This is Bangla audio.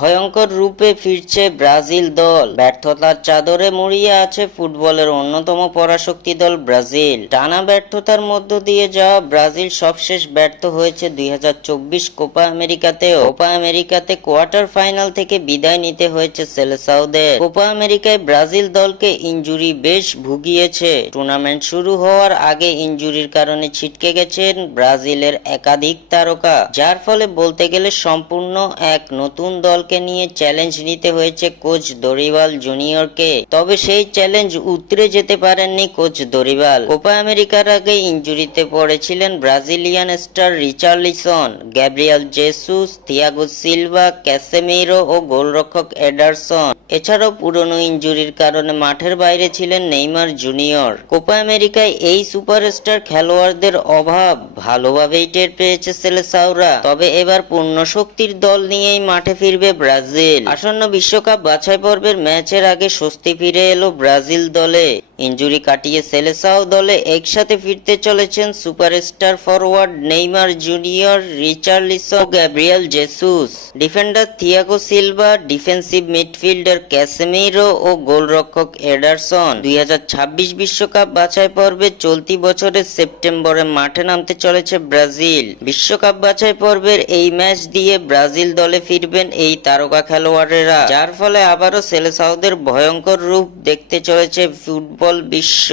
ভয়ঙ্কর রূপে ফিরছে ব্রাজিল দল। ব্যর্থতার চাদরে মুড়িয়ে আছে ফুটবলের অন্যতম পরাশক্তি দল ব্রাজিল। টানা ব্যর্থতার মধ্য দিয়ে যাওয়া ব্রাজিল সবশেষ ব্যর্থ হয়েছে 2024 কোপা আমেরিকাতেও। কোপা আমেরিকাতে কোয়ার্টার ফাইনাল থেকে বিদায় নিতে হয়েছে সেলেসাওদের। কোপা আমেরিকায় ব্রাজিল দলকে ইনজুরি বেশ ভুগিয়েছে। টুর্নামেন্ট শুরু হওয়ার আগে ইনজুরির কারণে ছিটকে গেছেন ব্রাজিলের একাধিক তারকা, যার ফলে বলতে গেলে সম্পূর্ণ এক নতুন দলকে নিয়ে চ্যালেঞ্জ নিতে হয়েছে কোচ দরিবাল জুনিয়রকে। তবে সেই চ্যালেঞ্জ উতরে যেতে পারেননি কোচ দরিবাল। কোপা আমেরিকার আগে ইনজুরিতে পড়েছিলেন Brazilian star Richarlison, Gabriel Jesus, Thiago Silva, Casemiro ও গোলরক্ষক এডারসন। এছাড়াও পুরনো ইনজুরির কারণে মাঠের বাইরে ছিলেন নেইমার জুনিয়র। কোপা আমেরিকায় এই সুপারস্টার খেলোয়াড়দের অভাব ভালোভাবেই টের পেয়েছে সেলেসাওরা। তবে এবার পূর্ণ শক্তির দল নিয়েই মাঠে ফিরবে ব্রাজিল। আসন্ন বিশ্বকাপ বাছাই পর্বের ম্যাচের আগে স্বস্তি ফিরে এলো ব্রাজিল দলে। ইনজুরি কাটিয়ে সেলেসাও দলে একসাথে ফিরতে চলেছেন superstar forward Neymar junior, Richarlison, Gabriel Jesus, defender Thiago Silva, defensive midfielder Casemiro ও গোলরক্ষক এডারসন। 2026 বিশ্বকাপ বাছাই পর্বে চলতি বছরের সেপ্টেম্বরে মাঠে নামতে চলেছে ব্রাজিল। বিশ্বকাপ বাছাই পর্বের এই ম্যাচ দিয়ে ব্রাজিল দলে ফিরবেন এই তারকা খেলোয়াড়েরা, যার ফলে আবারও সেলেসাওদের ভয়ঙ্কর রূপ দেখতে চলেছে ফুটবল বিশ্ব।